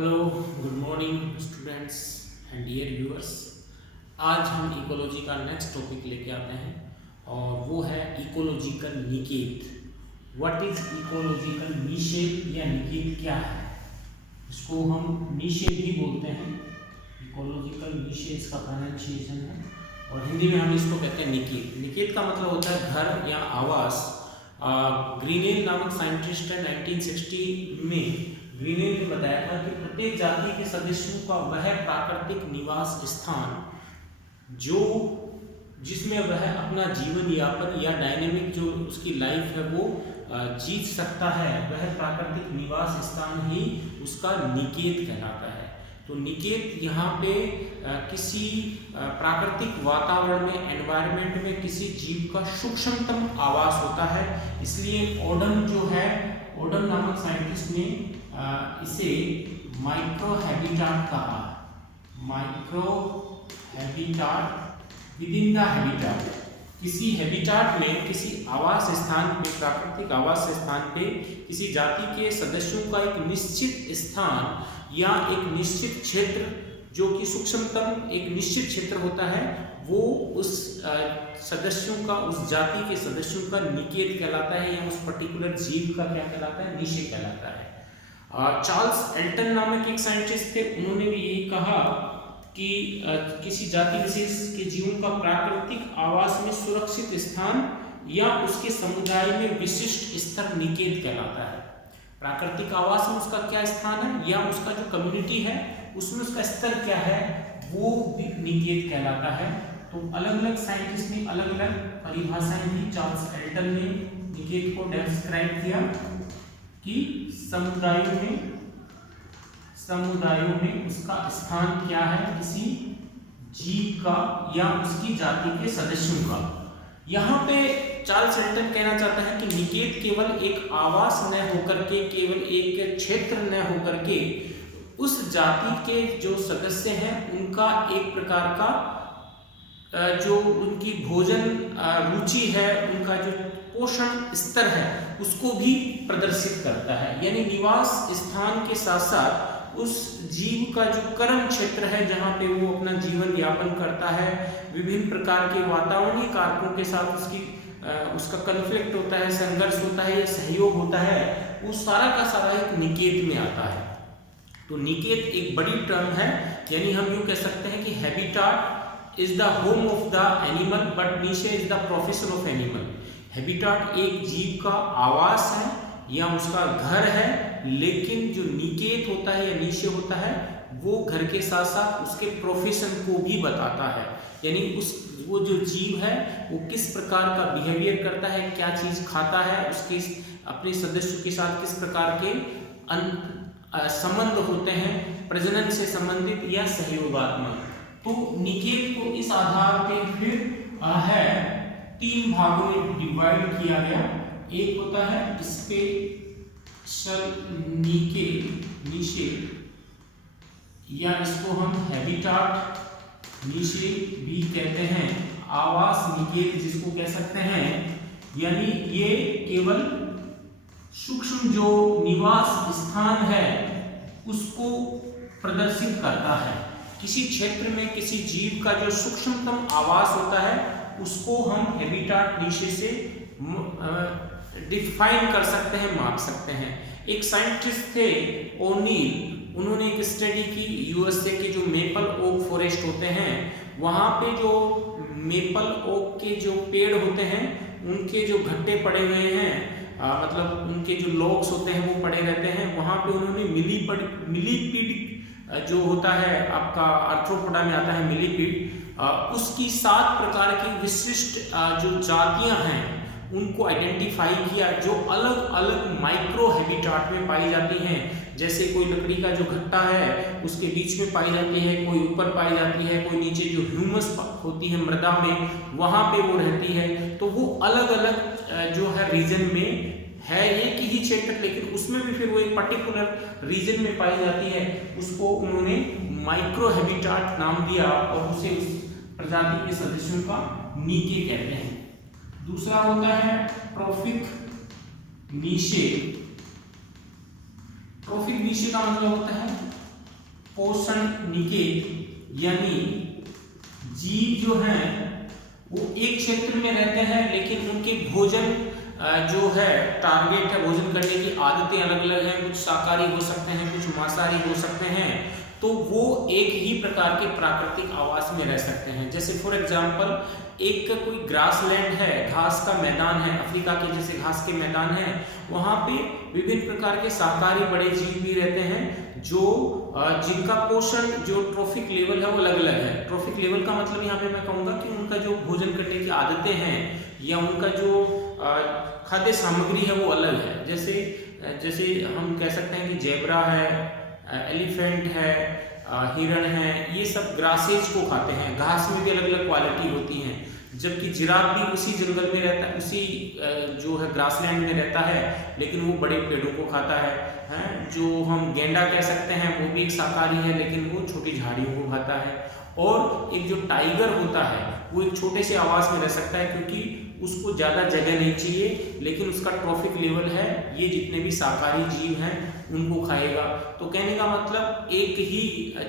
Hello, good morning students and dear viewers. आज हम ecology का नेक्स्ट टॉपिक लेके आते हैं और वो है ecological Niket. What is ecological निषेध या निकेत क्या है? इसको हम निषेध भी बोलते हैं। इकोलॉजिकल निषेध का प्रोनाउंसिएशन है और हिंदी में हम इसको कहते हैं निकेत। निकेत का मतलब होता है घर या आवास। ग्रीनेल नामक जिसने 1960 में ग्रीनेल ने बताया था कि प्रत्येक जाति के सदस्यों का वह प्राकृतिक निवास स्थान जो जिसमें वह अपना जीवन यापन या डायनेमिक जो उसकी लाइफ है वो जी सकता है, वह प्राकृतिक निवास स्थान ही उसका निकेत कहलाता है। तो निकेत यहाँ पे किसी प्राकृतिक वातावरण में, एनवायरनमेंट में किसी जीव का सूक्ष्मतम आवास होता है। इसलिए ओडम जो है, ओडम नामक साइंटिस्ट ने इसे माइक्रो हैबिटाट कहा। Micro habitat with in the habitat. किसी हैबिटाट में, किसी आवास स्थान पे, प्राकृतिक आवास स्थान पे किसी जाति के सदस्यों का एक निश्चित स्थान या एक निश्चित क्षेत्र जो कि सूक्ष्मतम एक निश्चित क्षेत्र होता है, वो उस सदस्यों का, उस जाति के सदस्यों का निकेत कहलाता है या उस पर्टिकुलर जीव का क्या कहलाता है? निषेध कहलाता है। चार्ल्स एल्टन नामक एक साइंटिस्ट थे, उन्होंने भी यही कहा कि किसी जाति विशेष के जीवों का प्राकृतिक आवास में सुरक्षित स्थान या उसके समुदाय में विशिष्ट स्तर निकेत कहलाता है। प्राकृतिक आवास में उसका क्या स्थान है या उसका जो कम्युनिटी है उसमें उसका स्तर क्या है, वो निकेत कहलाता है। तो अलग अलग साइंटिस्ट ने अलग अलग परिभाषाएं दी। चार्ल्स एल्टन ने निकेत को डिस्क्राइब किया कि समुदायों में उसका स्थान क्या है, किसी जीव का या उसकी जाति के सदस्यों का। यहाँ पे चार्ल्स एल्टन कहना चाहता है कि निकेत केवल एक आवास न होकर के, केवल एक क्षेत्र न होकर के, उस जाति के जो सदस्य हैं उनका एक प्रकार का जो उनकी भोजन रुचि है, उनका जो पोषण स्तर है उसको भी प्रदर्शित करता है। यानी निवास स्थान के साथ साथ उस जीव का जो कर्म क्षेत्र है जहाँ पे वो अपना जीवन यापन करता है, विभिन्न प्रकार के वातावरणीय कारकों के साथ उसका कन्फ्लिक्ट होता है, संघर्ष होता है या सहयोग होता है, वो सारा का सारा एक निकेत में आता है। तो निकेत एक बड़ी टर्म है, यानी हम यूँ कह सकते हैं कि habitat is the home of the animal but niche is the profession of animal. Habitat एक जीव का आवास है या उसका घर है, लेकिन जो निकेत होता है या नीचे होता है वो घर के साथ साथ उसके प्रोफेशन को भी बताता है। यानी वो जो जीव है वो किस प्रकार का बिहेवियर करता है, क्या चीज़ खाता है, उसके अपने सदस्यों के साथ किस प्रकार के संबंध होते हैं, प्रजनन से संबंधित या सहयोगात्मक। तो निकेत को इस आधार पे फिर है 3 भागों में डिवाइड किया गया। एक होता है स्पेशल निषेध या इसको हम हैबिटाट निषेध भी कहते हैं, आवास निकेत जिसको कह सकते हैं। यानी ये केवल सूक्ष्म जो निवास स्थान है उसको प्रदर्शित करता है। किसी क्षेत्र में किसी जीव का जो सूक्ष्मतम आवास होता है उसको हम हैबिटाट निषेध से डिफाइन कर सकते हैं, माप सकते हैं। एक साइंटिस्ट थे ओनील, उन्होंने एक स्टडी की यूएसए के जो मेपल ओक फॉरेस्ट होते हैं, वहाँ पे जो मेपल ओक के जो पेड़ होते हैं उनके जो घट्टे पड़े हुए हैं, मतलब उनके जो लॉग्स होते हैं वो पड़े रहते हैं, वहाँ पे उन्होंने मिलीपीड जो होता है आपका आर्थ्रोपोडा में आता है मिलीपीड, उसकी 7 प्रकार की विशिष्ट जो जातियां हैं उनको आइडेंटिफाई किया जो अलग अलग माइक्रो हैबिटाट में पाई जाती हैं। जैसे कोई लकड़ी का जो घट्टा है उसके बीच में पाई जाती है, कोई ऊपर पाई जाती है, कोई नीचे जो ह्यूमस होती है मृदा में वहाँ पे वो रहती है। तो वो अलग अलग जो है रीजन में है, एक ही क्षेत्र, लेकिन उसमें भी फिर वो एक पर्टिकुलर रीजन में पाई जाती है, उसको उन्होंने माइक्रो हैबिटाट नाम दिया और उसे उस प्रजाति के सदस्यों का निके कहते हैं। दूसरा होता है ट्रॉफिक निषेध। ट्रॉफिक निषेध का मतलब होता है पोषण निकेत यानी जीव जो हैं वो एक क्षेत्र में रहते हैं, लेकिन उनके भोजन जो है टारगेट है, भोजन करने की आदतें अलग अलग हैं। कुछ शाकाहारी हो सकते हैं, कुछ मांसाहारी हो सकते हैं। तो वो एक ही प्रकार के प्राकृतिक आवास में रह सकते हैं। जैसे फॉर एग्जांपल एक कोई ग्रासलैंड है, घास का मैदान है, अफ्रीका के जैसे घास के मैदान है, वहाँ पे विभिन्न प्रकार के शाकाहारी बड़े जीव भी रहते हैं जो जिनका पोषण जो ट्रॉफिक लेवल है वो अलग अलग है। ट्रॉफिक लेवल का मतलब यहाँ पे मैं कहूँगा कि उनका जो भोजन करने की आदतें हैं या उनका जो खाद्य सामग्री है वो अलग है। जैसे हम कह सकते हैं कि जेब्रा है, एलिफेंट है, हिरण है, ये सब ग्रासेज को खाते हैं। घास में भी अलग अलग क्वालिटी होती हैं। जबकि जिराफ भी उसी जंगल में रहता है, उसी जो है ग्रासलैंड में रहता है, लेकिन वो बड़े पेड़ों को खाता है। जो हम गेंडा कह सकते हैं वो भी एक शाकाहारी है, लेकिन वो छोटी झाड़ियों को खाता है। और एक जो टाइगर होता है वो एक छोटे से आवास में रह सकता है, क्योंकि उसको ज़्यादा जगह नहीं चाहिए, लेकिन उसका ट्रॉफिक लेवल है, ये जितने भी शाकाहारी जीव हैं उनको खाएगा। तो कहने का मतलब एक ही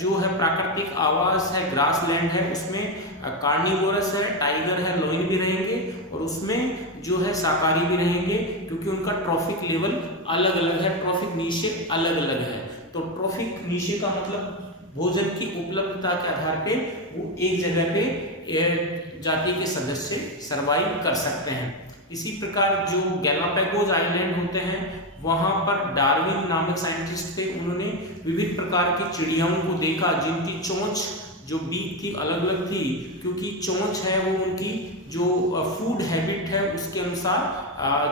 जो है प्राकृतिक आवास है, ग्रासलैंड है, उसमें कार्निवोरस है, टाइगर है, लोइन भी रहेंगे, और उसमें जो है शाकाहारी भी रहेंगे, क्योंकि उनका ट्रॉफिक लेवल अलग अलग है, ट्रॉफिक नीचे अलग अलग है। तो ट्रॉफिक नीचे का मतलब भोजन की उपलब्धता के आधार पे वो एक जगह पे जाति के सदस्य सरवाइव कर सकते हैं। इसी प्रकार जो गैलापागोस आइलैंड होते हैं वहाँ पर डार्विन नामक साइंटिस्ट थे, उन्होंने विभिन्न प्रकार की चिड़ियाओं को देखा जिनकी चोंच जो बीक थी अलग अलग थी, क्योंकि चोंच है वो उनकी जो फूड हैबिट है उसके अनुसार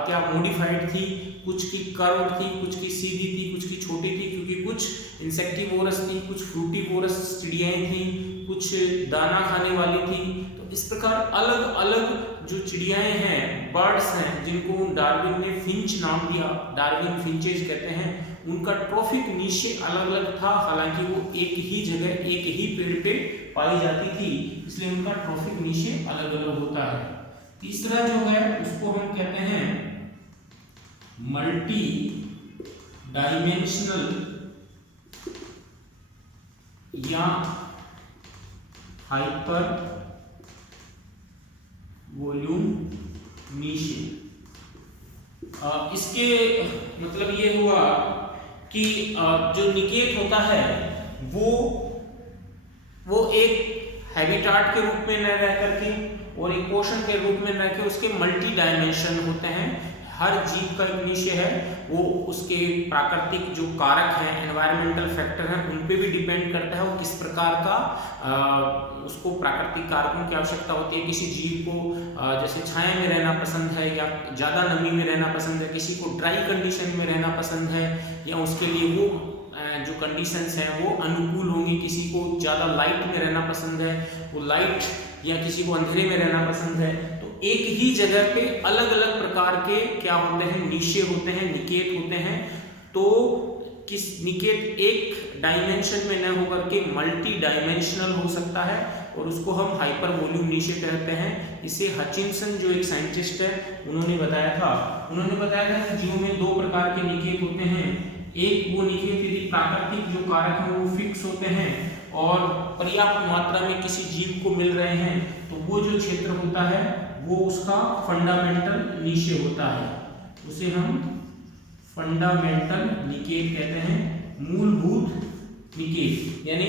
क्या मॉडिफाइड थी। कुछ की कर्व थी, कुछ की सीधी थी, कुछ की छोटी थी, क्योंकि कुछ इंसेक्टिवोरस थी, कुछ फ्रूटीवोरस चिड़ियाएं थी, कुछ दाना खाने वाली थी। तो इस प्रकार अलग अलग जो चिड़ियाएं हैं, बर्ड्स हैं, जिनको डार्विन ने फिंच नाम दिया, डार्विन फिंचेज कहते हैं, उनका ट्रॉफिक नीचे अलग अलग था। हालांकि वो एक ही जगह एक ही पेड़ पे पाई जाती थी, इसलिए उनका ट्रॉफिक नीचे अलग अलग होता है। तीसरा जो है उसको हम कहते हैं मल्टी डायमेंशनल या हाइपर वॉल्यूम नीचे। इसके मतलब ये हुआ कि जो निकेत होता है वो एक हैबिटाट के रूप में न रह करके और एक पोषण के रूप में रह के उसके मल्टी डायमेंशन होते हैं। हर जीव का एक निश्चय है, वो उसके प्राकृतिक जो कारक हैं, एनवायरमेंटल फैक्टर हैं, उन पे भी डिपेंड करता है वो किस प्रकार का उसको प्राकृतिक कारकों की आवश्यकता होती है। किसी जीव को जैसे छाया में रहना पसंद है या ज़्यादा नमी में रहना पसंद है, किसी को ड्राई कंडीशन में रहना पसंद है या उसके लिए वो जो कंडीशंस हैं वो अनुकूल होंगी। किसी को ज़्यादा लाइट में रहना पसंद है, वो लाइट, या किसी को अंधेरे में रहना पसंद है। तो एक ही जगह पे अलग अलग प्रकार के क्या होते हैं, नीचे होते हैं, निकेत होते हैं। तो किस निकेत एक डायमेंशन में न होकर के मल्टी डायमेंशनल हो सकता है और उसको हम हाइपर वॉल्यूम नीचे कहते हैं। इसे हचिंसन जो एक साइंटिस्ट है उन्होंने बताया था। उन्होंने बताया था कि जीव में दो प्रकार के निकेत होते हैं। एक वो निकेत यदि प्राकृतिक जो कारक हैं वो फिक्स होते हैं और पर्याप्त मात्रा में किसी जीव को मिल रहे हैं, तो वो जो क्षेत्र होता है वो उसका फंडामेंटल नीचे होता है, उसे हम फंडामेंटल निकेत कहते हैं, मूलभूत निकेत। यानी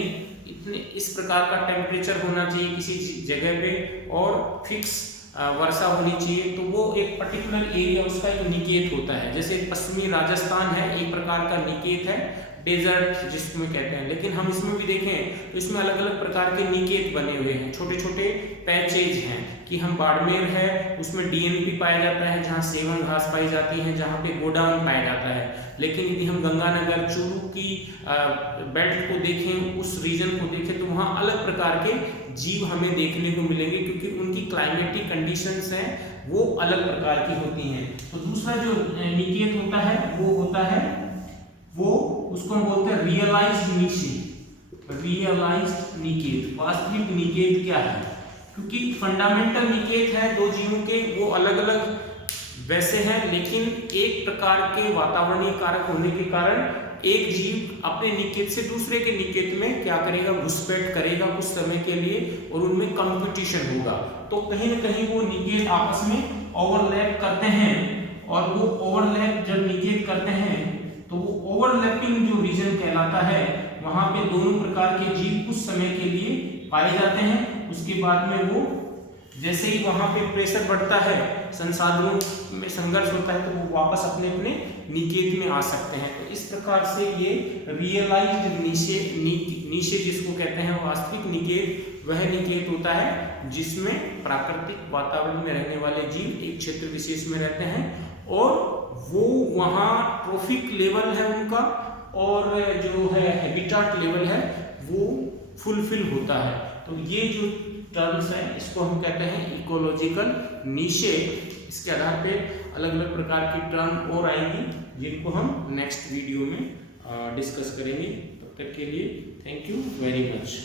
इतने इस प्रकार का टेम्परेचर होना चाहिए किसी जगह पे और फिक्स वर्षा होनी चाहिए, तो वो एक पर्टिकुलर एरिया उसका एक निकेत होता है। जैसे पश्चिमी राजस्थान है, एक प्रकार का निकेत है, डेजर्ट जिसमें कहते हैं। लेकिन हम इसमें भी देखें तो इसमें अलग अलग प्रकार के निकेत बने हुए हैं, छोटे छोटे पैचेज हैं। कि हम बाड़मेर है उसमें डीएनपी पाया जाता है, जहाँ सेवन घास पाई जाती है, जहाँ पे गोडाउन पाया जाता है। लेकिन यदि हम गंगानगर चूरू की बेल्ट को देखें, उस रीजन को देखें, तो वहाँ अलग प्रकार के जीव हमें देखने को मिलेंगे, क्योंकि उनकी क्लाइमेटिक कंडीशंस हैं वो अलग प्रकार की होती हैं। तो दूसरा जो निकेत होता है वो होता है, वो उसको हम बोलते हैं रियलाइज्ड निकेत। रियलाइज्ड निकेत, वास्तविक निकेत क्या है? क्योंकि फंडामेंटल निकेत है दो जीवों के, वो अलग अलग वैसे हैं, लेकिन एक प्रकार के वातावरणीय कारक होने के कारण एक जीव अपने निकेत से दूसरे के निकेत में क्या करेगा, घुसपैठ करेगा कुछ समय के लिए, और उनमें कंपटीशन होगा। तो कहीं ना कहीं वो निकेत आपस में ओवरलैप करते हैं, और वो ओवरलैप जब निकेत करते हैं तो वो ओवरलैपिंग जो रीजन कहलाता है, वहां पे दोनों प्रकार के जीव कुछ समय के लिए पाए जाते हैं। उसके बाद में वो जैसे ही वहां पे प्रेशर बढ़ता है, संसाधनों में संघर्ष होता है, तो वो वापस अपने अपने निकेत में आ सकते हैं। तो इस प्रकार से ये रियलाइज्ड नीचे जिसको कहते हैं, वास्तविक निकेत वह निकेत होता है जिसमें प्राकृतिक वातावरण में रहने वाले जीव एक क्षेत्र विशेष में रहते हैं, और वो वहाँ ट्रॉफिक लेवल है उनका, और जो है हैबिटाट लेवल है वो फुलफिल होता है। तो ये जो टर्म्स है इसको हम कहते हैं इकोलॉजिकल नीशे। इसके आधार पे अलग अलग प्रकार की टर्म और आएंगी, जिनको हम नेक्स्ट वीडियो में डिस्कस करेंगे। तब तक के लिए थैंक यू वेरी मच।